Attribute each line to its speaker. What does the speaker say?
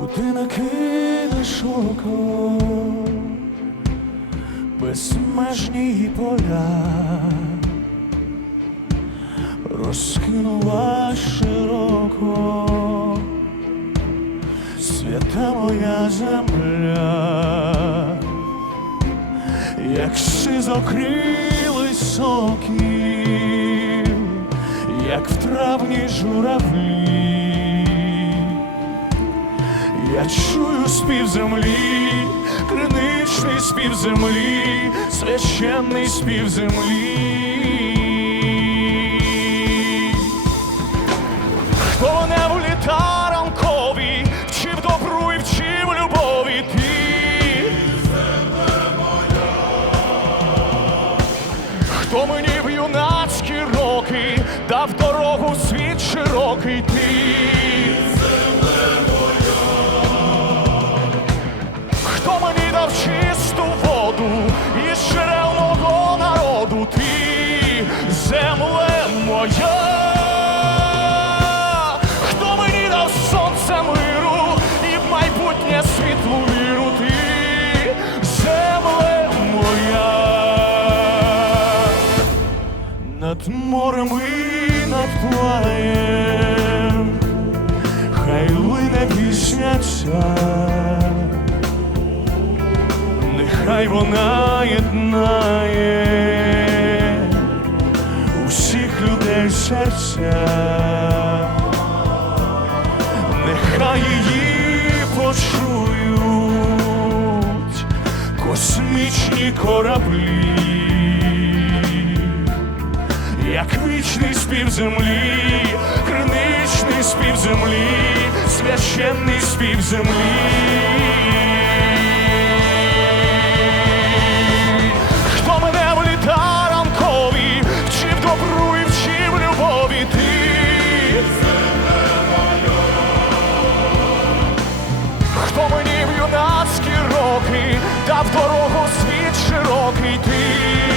Speaker 1: Куди накинеш око, безмежні поля, розкинула широко, свята моя земля, як сизокрилий сокіл, як в травні журавлі. Я чую спів землі, криничний спів землі, священний спів землі. Хто мене в літа ранкові, вчив добру і вчив любові ти. Хто мені в юнацькі роки дав дорогу в світ широкий ти. Над морем і над плаєм, хай лине пісня ця. Нехай вона єднає усіх людей серця, нехай її почують космічні кораблі, як вічний спів землі, криничний спів землі, священний спів землі. Мені в юнацькі роки дав дорогу світ широкий ти.